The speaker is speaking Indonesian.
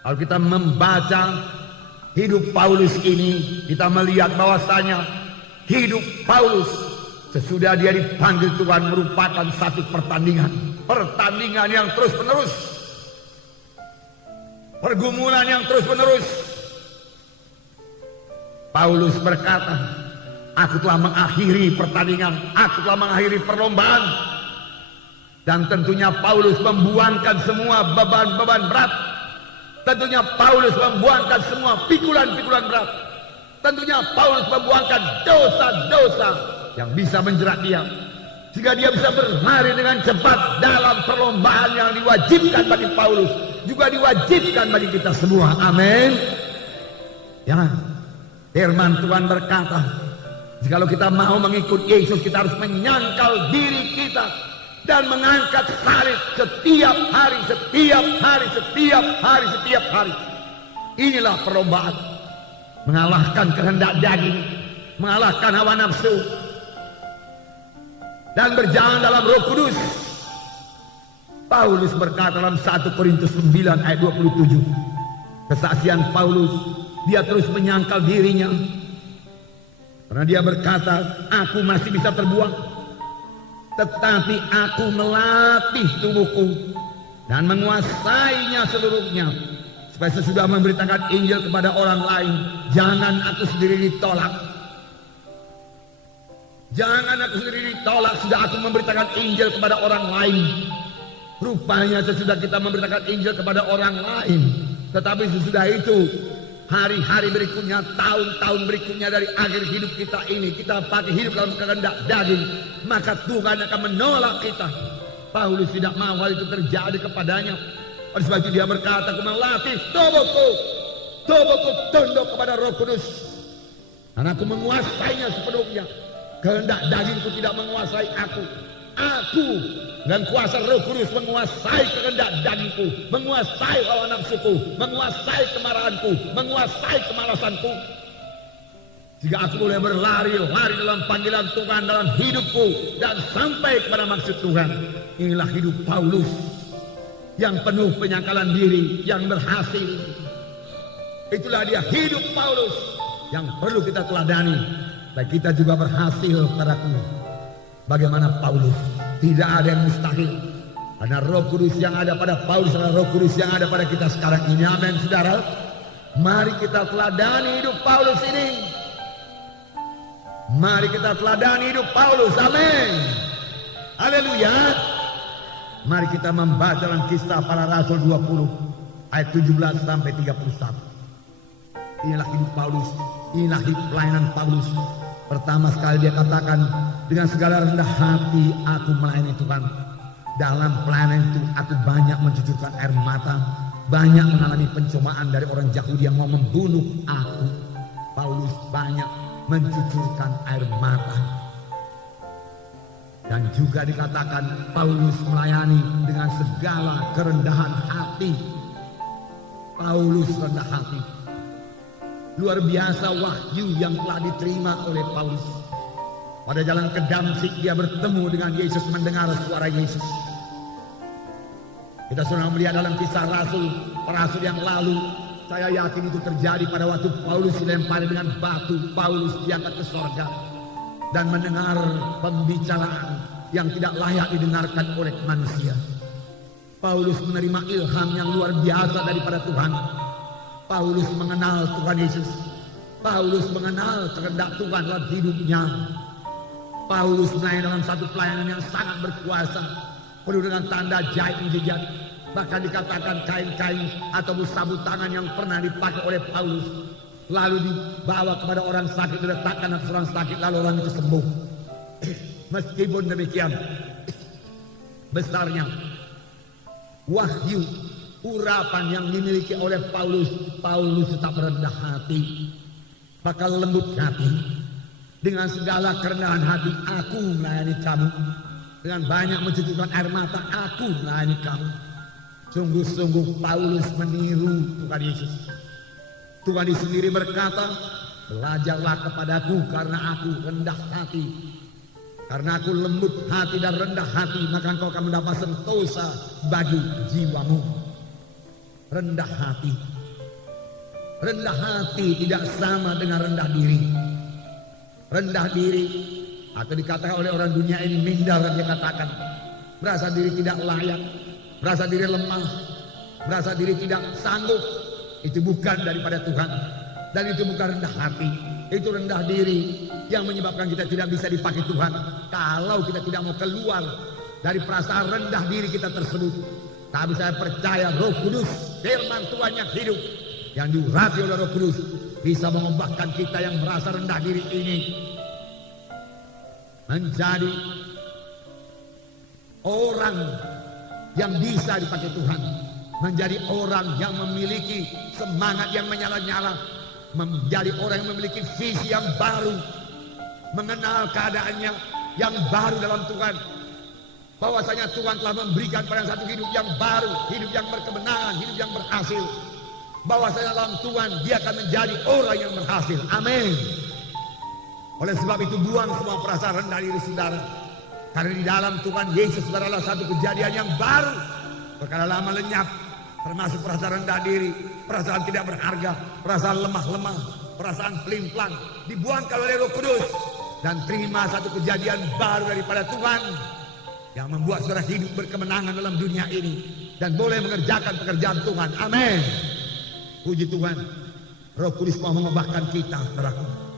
Kalau kita membaca hidup Paulus ini, kita melihat bahwasanya hidup Paulus sesudah dia dipanggil Tuhan merupakan satu pertandingan yang terus menerus, pergumulan yang terus menerus. Paulus berkata, aku telah mengakhiri pertandingan, aku telah mengakhiri perlombaan. Dan tentunya Paulus membuangkan semua beban-beban berat. Tentunya Paulus membuangkan semua pikulan-pikulan berat. Tentunya Paulus membuangkan dosa-dosa yang bisa menjerat dia, sehingga dia bisa berlari dengan cepat dalam perlombaan yang diwajibkan bagi Paulus, juga diwajibkan bagi kita semua. Amin. Ya, firman Tuhan berkata, jikalau kita mau mengikut Yesus, kita harus menyangkal diri kita dan mengangkat salib setiap hari. Inilah perlombaan, mengalahkan kehendak daging, mengalahkan hawa nafsu, dan berjalan dalam Roh Kudus. Paulus berkata dalam 1 Korintus 9 ayat 27, kesaksian Paulus, dia terus menyangkal dirinya, karena dia berkata, aku masih bisa terbuang, tetapi aku melatih tubuhku dan menguasainya seluruhnya, supaya sesudah memberitakan Injil kepada orang lain, jangan aku sendiri ditolak. Jangan aku sendiri ditolak, sudah aku memberitakan Injil kepada orang lain. Rupanya sesudah kita memberitakan Injil kepada orang lain, tetapi sesudah itu, hari-hari berikutnya, tahun-tahun berikutnya dari akhir hidup kita ini, kita pakai hidup dalam kehendak daging, maka Tuhan akan menolak kita. Paulus tidak mau hal itu terjadi kepadanya. Oleh sebab itu dia berkata, aku melatih tubuhku tunduk kepada Roh Kudus, dan aku menguasainya sepenuhnya. Kehendak dagingku tidak menguasai aku. Aku dan kuasa Roh Kudus menguasai kehendak dagingku, menguasai hawa nafsuku, menguasai kemarahanku, menguasai kemalasanku, jika aku boleh berlari-lari dalam panggilan Tuhan dalam hidupku dan sampai kepada maksud Tuhan. Inilah hidup Paulus yang penuh penyangkalan diri, yang berhasil. Itulah dia hidup Paulus yang perlu kita teladani, dan kita juga berhasil padaku. Bagaimana Paulus? Tidak ada yang mustahil, karena Roh Kudus yang ada pada Paulus adalah Roh Kudus yang ada pada kita sekarang ini. Amin, saudara. Mari kita teladani hidup Paulus ini. Mari kita teladani hidup Paulus. Amin. Haleluya. Mari kita membaca dalam Kisah Para Rasul 20 ayat 17 sampai 31. Inilah hidup Paulus, inilah hidup pelayanan Paulus. Pertama sekali dia katakan, dengan segala rendah hati aku melayani Tuhan. Dalam pelayanan itu aku banyak mencucurkan air mata, banyak mengalami pencobaan dari orang Yahudi yang mau membunuh aku. Paulus banyak mencucurkan air mata. Dan juga dikatakan Paulus melayani dengan segala kerendahan hati. Paulus rendah hati. Luar biasa wahyu yang telah diterima oleh Paulus. Pada jalan ke Damsyik dia bertemu dengan Yesus, mendengar suara Yesus. Kita sudah melihat dalam Kisah Rasul yang lalu. Saya yakin itu terjadi pada waktu Paulus dilempari dengan batu. Paulus diangkat ke sorga dan mendengar pembicaraan yang tidak layak didengarkan oleh manusia. Paulus menerima ilham yang luar biasa daripada Tuhan. Paulus mengenal Tuhan Yesus. Paulus mengenal kehendak Tuhan dalam hidupnya. Paulus melayani dalam satu pelayanan yang sangat berkuasa, penuh dengan tanda jahit mujizat. Bahkan dikatakan kain-kain atau sabut tangan yang pernah dipakai oleh Paulus lalu dibawa kepada orang sakit, diletakkan atas orang sakit, lalu orang itu sembuh. Meskipun demikian, besarnya wahyu urapan yang dimiliki oleh Paulus, Paulus tetap rendah hati, bakal lembut hati. Dengan segala kerendahan hati aku melayani kamu, dengan banyak mencucurkan air mata aku melayani kamu. Sungguh-sungguh Paulus meniru Tuhan Yesus. Tuhan Yesus sendiri berkata, belajarlah kepadaku karena aku rendah hati. Karena aku lembut hati dan rendah hati, maka engkau akan mendapat sentosa bagi jiwamu. rendah hati. Rendah hati tidak sama dengan rendah diri. Rendah diri atau dikatakan oleh orang dunia ini minder, dia katakan merasa diri tidak layak, merasa diri lemah, merasa diri tidak sanggup. Itu bukan daripada Tuhan, dan itu bukan rendah hati. Itu rendah diri yang menyebabkan kita tidak bisa dipakai Tuhan kalau kita tidak mau keluar dari perasaan rendah diri kita tersebut. Tapi saya percaya Roh Kudus, firman Tuhan yang hidup, yang diurapi oleh Roh Kudus, bisa mengubahkan kita yang merasa rendah diri ini menjadi orang yang bisa dipakai Tuhan, menjadi orang yang memiliki semangat yang menyala-nyala, menjadi orang yang memiliki visi yang baru, mengenal keadaannya yang baru dalam Tuhan, bahwasanya Tuhan telah memberikan pada satu hidup yang baru, hidup yang berkemenangan, hidup yang berhasil, bahwasanya dalam Tuhan dia akan menjadi orang yang berhasil. Amin. Oleh sebab itu buang semua perasaan rendah diri saudara, karena di dalam Tuhan Yesus adalah satu kejadian yang baru. Perkara lama lenyap, termasuk perasaan rendah diri, perasaan tidak berharga, perasaan lemah-lemah, perasaan pelimplang, dibuangkan oleh Roh Kudus dan terima satu kejadian baru daripada Tuhan yang membuat saudara hidup berkemenangan dalam dunia ini dan boleh mengerjakan pekerjaan Tuhan. Amin. Puji Tuhan, Roh Kudus mau mengubahkan kita, saudaraku.